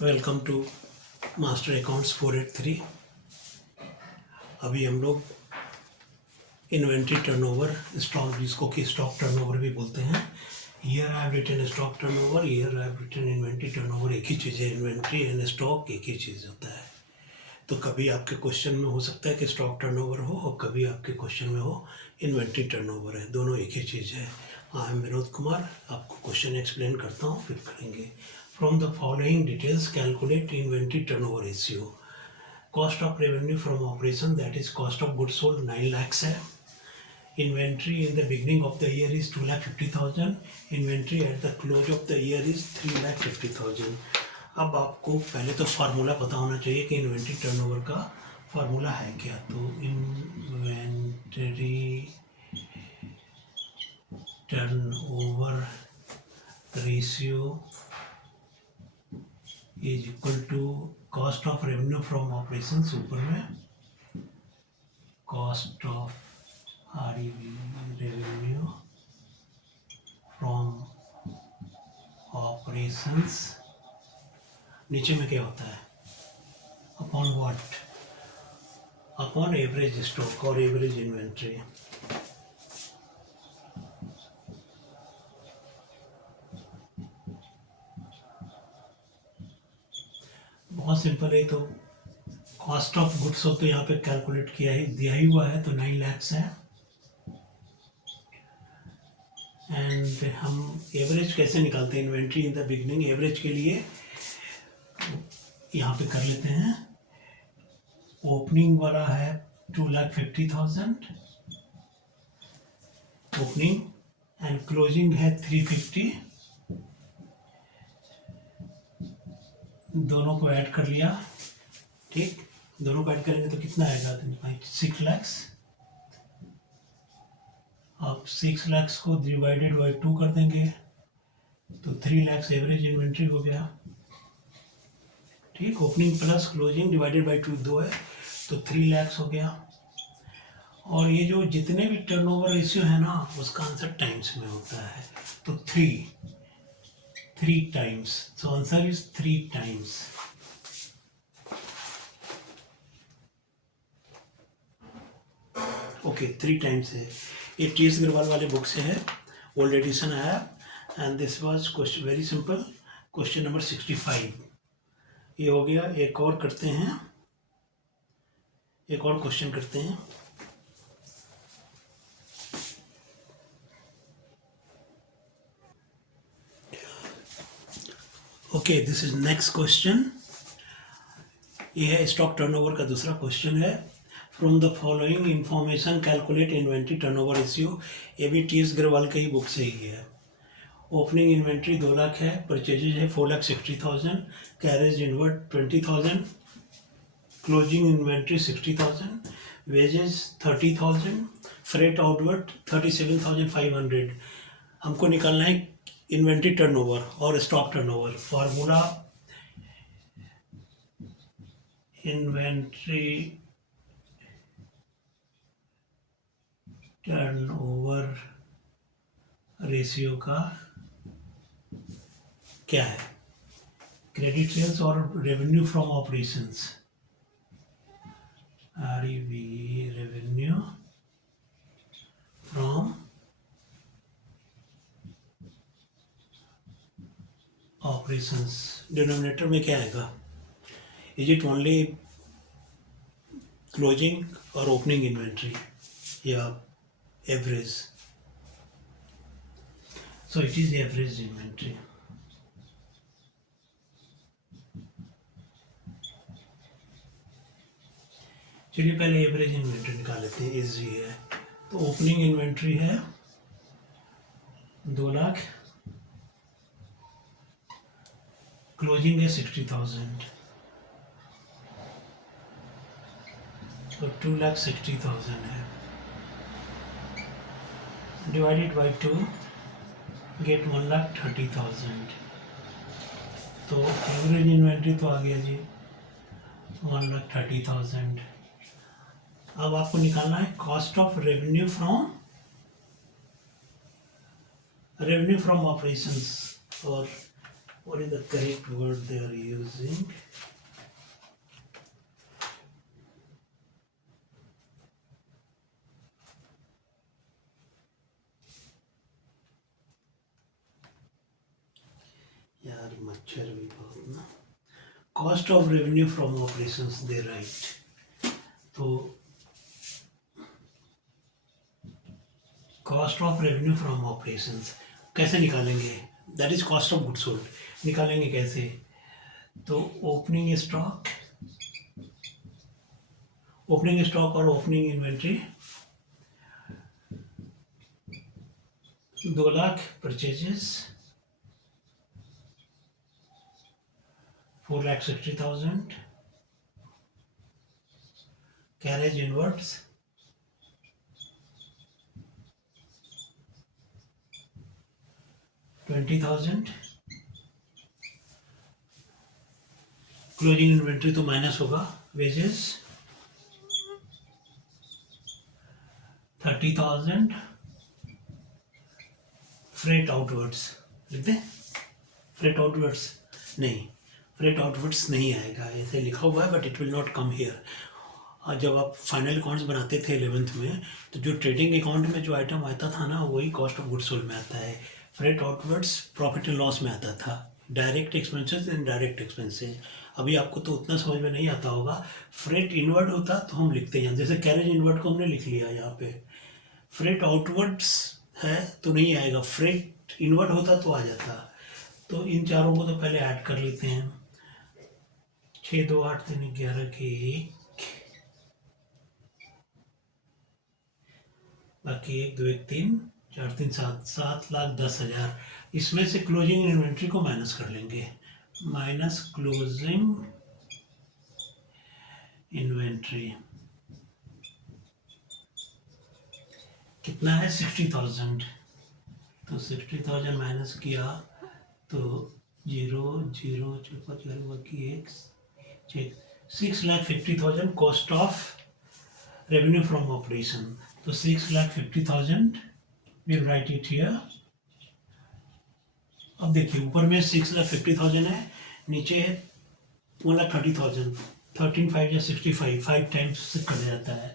Welcome to master accounts 483। अभी हम लोग इन्वेंट्री टर्नओवर, स्टॉक जिसको कि स्टॉक टर्नओवर भी बोलते हैं। Year I have written stock turnover, year I have written inventory turnover, एक ही चीज़ है। इन्वेंट्री एंड स्टॉक एक ही चीज़ होता है। तो कभी आपके क्वेश्चन में हो सकता है कि स्टॉक टर्नओवर हो और कभी आपके क्वेश्चन में हो इन्वेंट्री टर्नओवर है। दोनों एक ही चीज़ है। आई एम विनोद कुमार, आपको क्वेश्चन एक्सप्लेन करता हूँ, फिर करेंगे। From the following details calculate inventory turnover ratio. Cost of revenue from operation, that is cost of goods sold 9 lakhs है। Inventory in the beginning of the year is 2,50,000। Inventory at the close of the year is 3,50,000। अब आपको पहले तो formula पता होना चाहिए कि inventory turnover का फार्मूला है क्या। तो inventory turnover ratio is equal to cost of revenue from operations, ऊपर में cost of revenue from operations, नीचे में क्या होता है, upon what, upon average stock और एवरेज इन्वेंट्री। बहुत सिंपल है। तो कॉस्ट ऑफ गुड्स हो तो यहाँ पे कैलकुलेट किया ही दिया ही हुआ है, तो 9 lakhs है। एंड हम एवरेज कैसे निकालते हैं inventory in the beginning. Average के लिए यहाँ पे कर लेते हैं। ओपनिंग वाला है 2,50,000 ओपनिंग, एंड क्लोजिंग है 350। दोनों को ऐड कर लिया, ठीक। दोनों को ऐड करेंगे तो कितना आएगा, 6 lakhs। आप 6 lakhs को डिवाइडेड बाई 2 कर देंगे तो 3 lakhs एवरेज इन्वेंट्री हो गया, ठीक। Opening plus closing divided by 2 2 है तो 3 lakhs हो गया। और ये जो जितने भी टर्नओवर रेशियो है ना, उसका आंसर टाइम्स में होता है। तो 3 times, so answer is 3 times। Okay, 3 times है। ये टी.एस. अग्रवाल वाले बुक से है, ओल्ड एडिशन है। And this was question very simple, question number 65 ये हो गया। एक और करते हैं, एक और क्वेश्चन करते हैं। Okay, this is next question. ये है स्टॉक टर्नओवर का दूसरा क्वेश्चन है। From the following information calculate inventory turnover ratio. ये भी टी.एस. अग्रवाल के ही बुक से ही है। ओपनिंग इन्वेंट्री 2 लाख है, परचेजेज है 4,60,000, carriage inward 20,000, closing inventory 60,000, wages 30,000, freight outward 37,500। हमको निकालना है इन्वेंट्री टर्नओवर और stock turnover. Formula inventory turnover ratio का क्या है, क्रेडिट सेल्स और revenue from operations, revenue from operations. Denominator में क्या आएगा, इज इट ओनली क्लोजिंग और ओपनिंग इन्वेंट्री या average. So it is average inventory. चलिए पहले एवरेज इन्वेंट्री निकाल लेते हैं, इजी है। तो ओपनिंग इन्वेंट्री है 2 लाख, क्लोजिंग है 60,000, तो 2,60,000 है, डिवाइडेड बाई 2 गेट 1,30,000। तो एवरेज इन्वेंट्री तो आ गया जी 1,30,000। अब आपको निकालना है cost of revenue from operations, और what is the correct word they are using? यार मच्छर भी बहुत ना. Cost of revenue from operations they write. तो cost of revenue from operations कैसे निकालेंगे? That is cost of goods sold. निकालेंगे कैसे? तो ओपनिंग स्टॉक और opening inventory 2 lakh, purchases 4,60,000, carriage inverts 20,000, closing inventory तो माइनस होगा, वेजेस 30,000, फ्रेट आउटवर्ड्स लिख दें. फ्रेट आउटवर्ड्स नहीं, फ्रेट आउटवर्ड्स नहीं आएगा, ऐसे लिखा हुआ है but it will not come here. जब आप फाइनल अकाउंट्स बनाते थे 11th में, तो जो ट्रेडिंग अकाउंट में जो आइटम आता था ना, वही कॉस्ट ऑफ गुड्स सोल्ड में आता है. Freight outwards profit and loss में आता था. Direct expenses and direct expenses. अभी आपको तो उतना समझ में नहीं आता होगा. फ्रेट इनवर्ड होता तो हम लिखते हैं, जैसे कैरेज इनवर्ड को हमने लिख लिया यहाँ पे. फ्रेट आउटवर्ड्स है तो नहीं आएगा, फ्रेट इनवर्ड होता तो आ जाता. तो इन चारों को तो पहले ऐड कर लेते हैं. 6, 2, 8, 3, 11 के 1, बाकी 1, 2, 1, 3, 4, 3, 7, 7,10,000. इसमें से क्लोजिंग इन्वेंट्री को माइनस कर लेंगे. माइनस क्लोजिंग इन्वेंट्री कितना है? 60,000. तो 60,000 माइनस किया तो 0, 0, 4, बाकी 1, 6,50,000 cost of revenue from operation. तो 6,50,000 विल राइट इट हियर. अब देखिए ऊपर में 6,50,000 है, नीचे 1,30,000. 13 5 या 65, 5 टाइम्स से कट जाता है.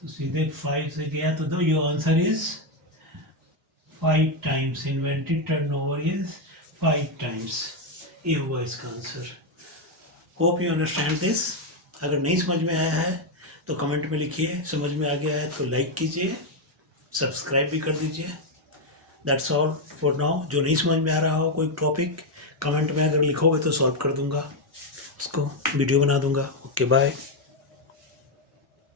तो सीधे 5 से गया तो दो. Your answer is 5 times. Inventory turnover is 5 times. ये हुआ इसका answer. Hope you understand this. अगर नहीं समझ में आया है तो कमेंट में लिखिए. समझ में आ गया है तो लाइक कीजिए, सब्सक्राइब भी कर दीजिए. That's all for now. जो नहीं समझ में आ रहा हो कोई टॉपिक, कमेंट में अगर लिखोगे तो सॉल्व कर दूंगा, उसको वीडियो बना दूंगा. Okay bye.